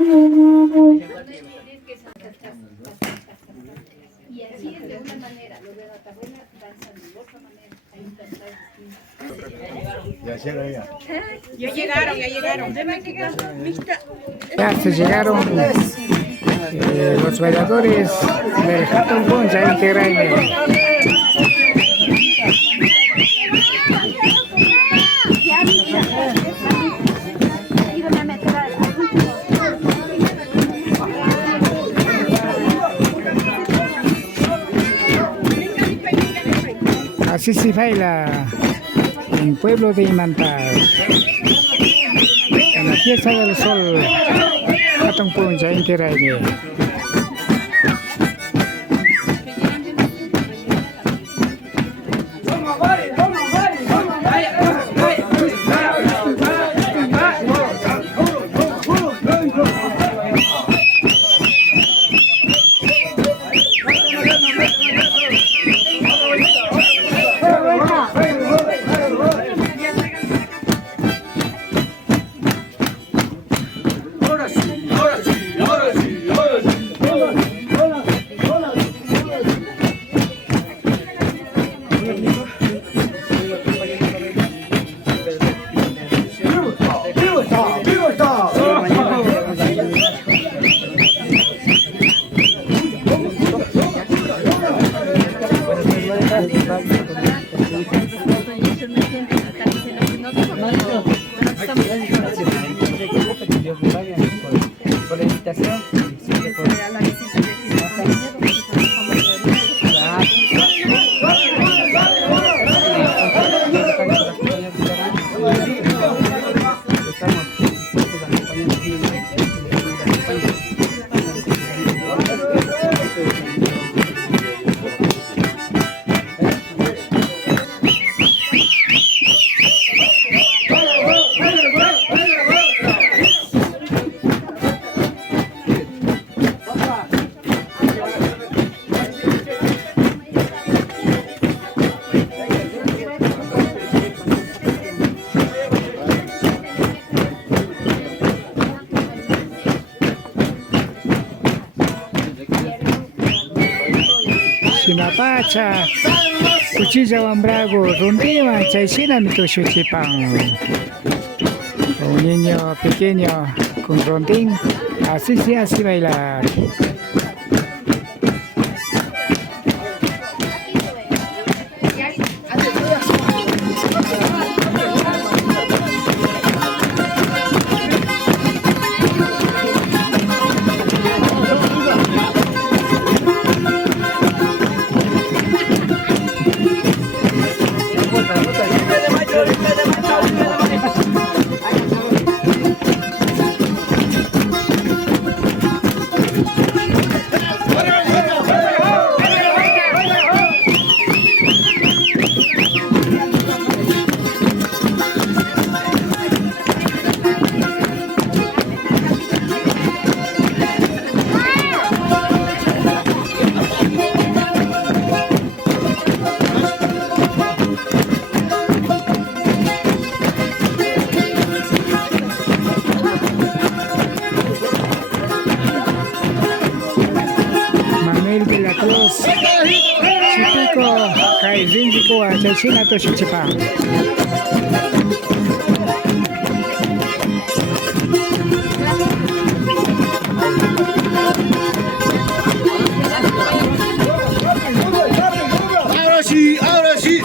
Y así es de una manera, los de Batabuena danzan de otra manera. Hay un danzar distinto. Ya llegaron. Ya se llegaron los bailadores del Hatton Puncha Integraime. Así se baila en pueblo de Imantá, en la fiesta del sol, Hatton Puncha Integraime. Por la invitación. Sinapacha, Cuchilla Wambrago, Rundima, Chaysina, Mito Xuchipang. Un niño pequeño con rondín, así se hace bailar. De la Cruz, Chipico, Kaizinjiko, Chaysina, Toshichipang. Ahora sí.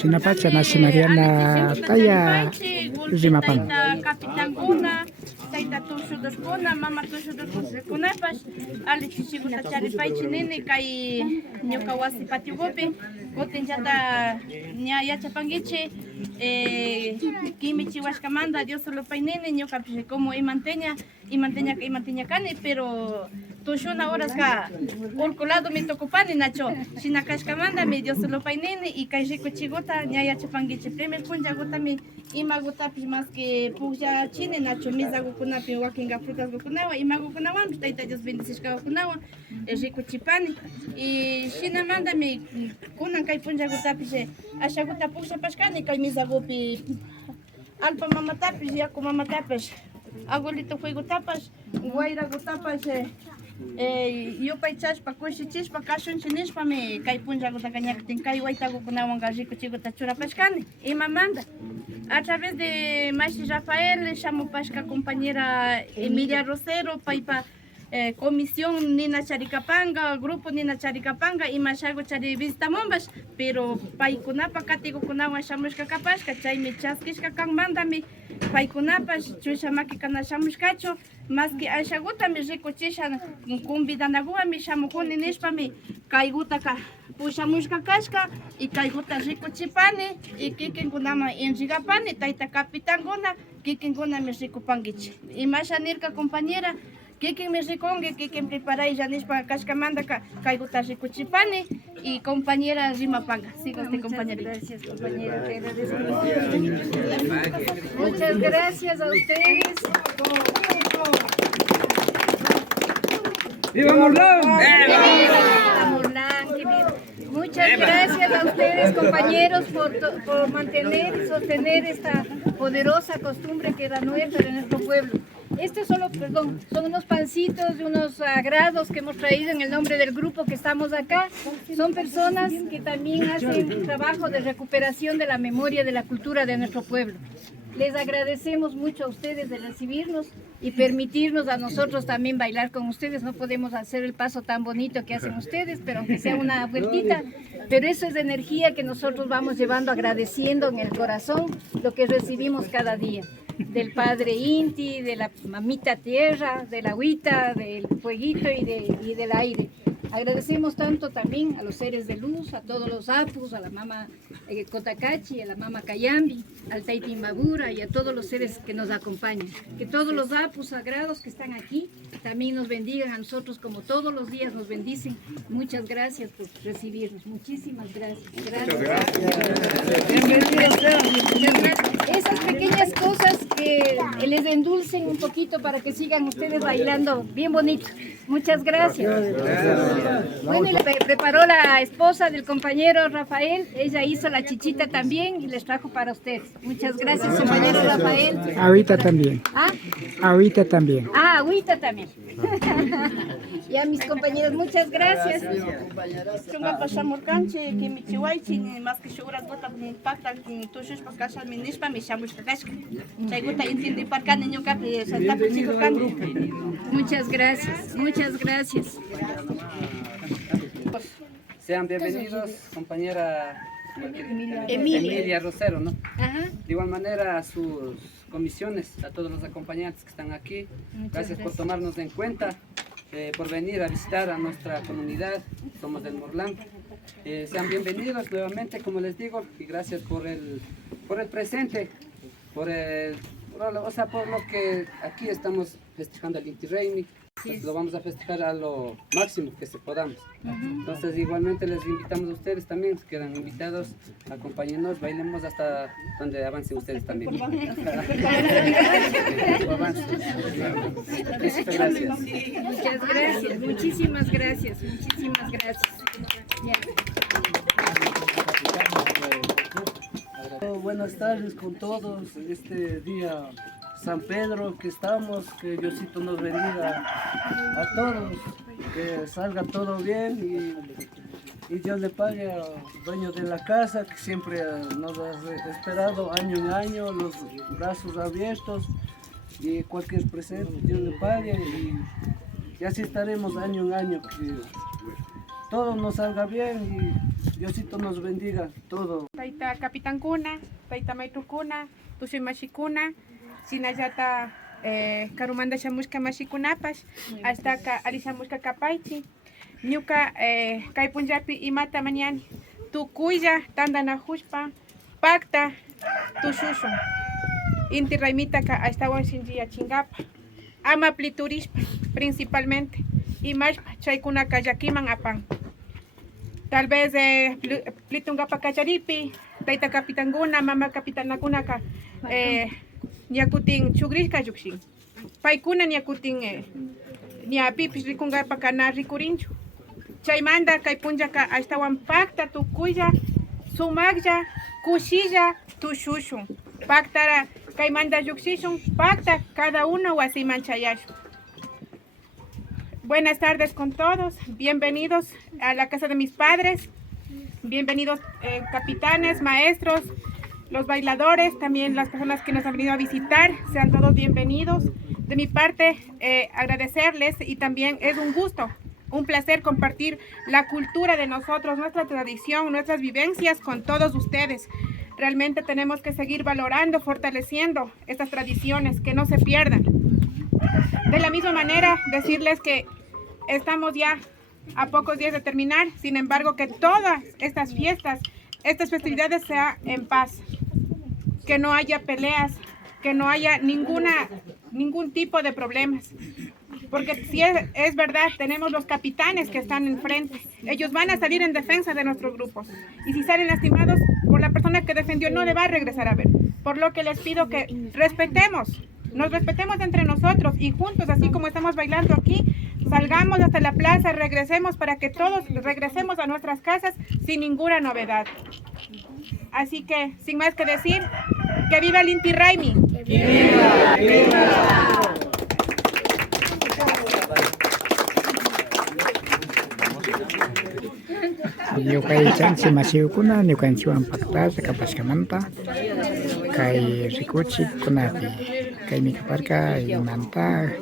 Sinapacha na si Mariana Taya Rimapan. Kapitan kuna, taita tushudos kuna, mama tushudos kunapas, ali chichiguta charipay chinini kay ñukawasi patiugopi, kutin chata ña yachapangichi, kimichi washkamanda, Dios solo painini, ñukapish como imanteña kani, pero tushuna horas ka urkulado mi tokupani nacho shina kashkamanda mi Dios lo painene y kay rico chigota ñaya chapangichi primer punja gota mi ima gota más que puja chine nacho misa gukuna pi wakinga frutas gukunawa ima gukunawa taita Dios bendecishka gukunawa rico chipani y shina manda mi kunan kay punja gota pi asha gota puja pashkani kay misa gopi alpa mama tapis ya ko mama tapis abuelito fue gutapas guaira gutapas yo paichas pa kushichis pa kashun chinis pa me kai punja guta kanyak tin kai waita gukunawan gajiko chigo tachura pashkani y mamanda a través de Mashi Rafael llamo pasca compañera Emilia Rosero paipa comisión Nina Charicapanga, grupo Nina Charicapanga y Mashago Chari Vista Mombas, pero Paikunapa Katigo Kunawa Shamushka Kapashka, Chay Michaskishka Kang Mandami, Paikunapas, Chushamaki Kana Shamushkacho, más que Ashaguta mi rico chishan, Kumbidanagua mi Shamukuni Nishpami, Kaigutaka, Pushamushka Kashka, y Kaiguta rico chipane, y Kikin Kunama Injigapani, Taita Capitangona, Kikin Kuna mi rico Pangich, y Mashanirka compañera. Kikin me ricongue, Kikin preparáis Janis para Cascamanda, Kaiguta Ricuchipani y compañera Rimapanga. Sigo usted, compañera. Gracias, compañera. Te agradezco. Muchas gracias a ustedes. ¡Viva Morlán! ¡Viva Morlán! ¡Qué bien! Muchas gracias a ustedes, compañeros, por mantener y sostener esta poderosa costumbre que era nuestra en nuestro pueblo. Estos son unos pancitos, unos agrados que hemos traído en el nombre del grupo que estamos acá. Son personas que también hacen un trabajo de recuperación de la memoria de la cultura de nuestro pueblo. Les agradecemos mucho a ustedes de recibirnos y permitirnos a nosotros también bailar con ustedes. No podemos hacer el paso tan bonito que hacen ustedes, pero aunque sea una vueltita. Pero eso es energía que nosotros vamos llevando agradeciendo en el corazón lo que recibimos cada día. Del Padre Inti, de la Mamita Tierra, de la agüita, del fueguito y del aire. Agradecemos tanto también a los seres de luz, a todos los apus, a la Mama Cotacachi, a la Mama Cayambi, al Taitimbabura y a todos los seres que nos acompañan. Que todos los apus sagrados que están aquí también nos bendigan a nosotros como todos los días nos bendicen. Muchas gracias por recibirnos. Muchísimas gracias. Esas pequeñas cosas que les endulcen un poquito para que sigan ustedes bailando bien bonito. Muchas gracias. Bueno, y le preparó la esposa del compañero Rafael. Ella hizo la chichita también y les trajo para ustedes. Muchas gracias, compañero Rafael. Ahorita también. ¿Ah? Ahorita también. Ah, agüita también. Y a mis compañeros, muchas gracias. Chunga pasamos canche, que mi chihuaichi, más que churas botas, mi pacta, que tus para casa, mi nispa, mi chamus casca. Chaiguta, entiende para acá, niño, que se está chico canto. Muchas gracias, muchas gracias. Sean bienvenidos, compañera Emilia Rosero, ¿no? Ajá. De igual manera a sus comisiones, a todos los acompañantes que están aquí. Gracias por tomarnos en cuenta, por venir a visitar a nuestra comunidad. Somos del Morlán. Sean bienvenidos nuevamente, como les digo, y gracias por el presente, por lo que aquí estamos festejando el Inti Raymi. Pues lo vamos a festejar a lo máximo que se podamos. Entonces igualmente les invitamos a ustedes también, quedan invitados, acompáñenos, bailemos hasta donde avancen ustedes también. Muchas gracias. Muchas gracias, muchísimas gracias, muchísimas gracias. Buenas tardes con todos, este día San Pedro que estamos, que Diosito nos bendiga a todos, que salga todo bien y Dios le pague al dueño de la casa que siempre nos ha esperado año en año, los brazos abiertos y cualquier presente Dios le pague y así estaremos año en año, que todo nos salga bien y Diosito nos bendiga todo. Taita Capitán Kuna, Taita Maitru Kuna, Tusoy Mashikuna, Sinayata Karumanda Shamushka Mashikunapas, hasta Alishamushka Kapaichi, Ñuka Kaipunjapi Imata Mañani, Tukuya, Tandana Hushpa, Pacta, Tushushu, Inti Raymitaka, hasta Wanshinjia Chingapa, Ama Pliturispa, principalmente. y más chaykuna kallakiman apan. Tal vez plitunga kacharipi, taita kapitanguna, mama kapitanakuna ka nyakutin chugrishka yukshin. Paikuna nyakutin nyapipis rikunga pakana rikurinchu. Chaymanda kay punjaka ashtawan pakta tukuya, sumagya, kushilla, tushushun. Paktara kaymanda yuksishun, pakta cada uno wasiman chayashun. Buenas tardes con todos, bienvenidos a la casa de mis padres, bienvenidos capitanes, maestros, los bailadores, también las personas que nos han venido a visitar, sean todos bienvenidos. De mi parte, agradecerles y también es un gusto, un placer compartir la cultura de nosotros, nuestra tradición, nuestras vivencias con todos ustedes. Realmente tenemos que seguir valorando, fortaleciendo estas tradiciones, que no se pierdan. De la misma manera, decirles que estamos ya a pocos días de terminar, sin embargo, que todas estas fiestas, estas festividades sean en paz, que no haya peleas, que no haya ningún tipo de problemas. Porque si es verdad, tenemos los capitanes que están enfrente. Ellos van a salir en defensa de nuestros grupos. Y si salen lastimados, por la persona que defendió no le va a regresar a ver. Por lo que les pido que nos respetemos entre nosotros y juntos, así como estamos bailando aquí, salgamos hasta la plaza, regresemos para que todos regresemos a nuestras casas sin ninguna novedad. Así que, sin más que decir, ¡que viva el Inti Raymi! ¡Que viva! ¡Que viva! Yo kay chansi masiukuna ni kan chuan pakta sa kapaskamanta kay rikuchi kunapi kay mikaparka imanta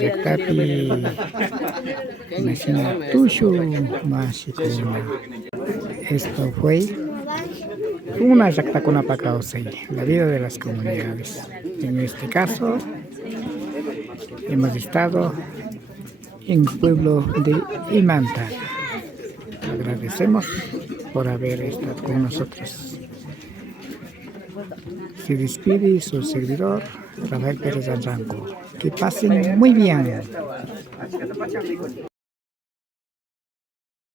yektapi masina tushu masikuna. Esto fue una yactacuna pacausei, la vida de las comunidades. En este caso hemos estado en el pueblo de Imanta. Agradecemos por haber estado con nosotros. Se despide su servidor, Rafael Pérez Anranco. Que pasen muy bien.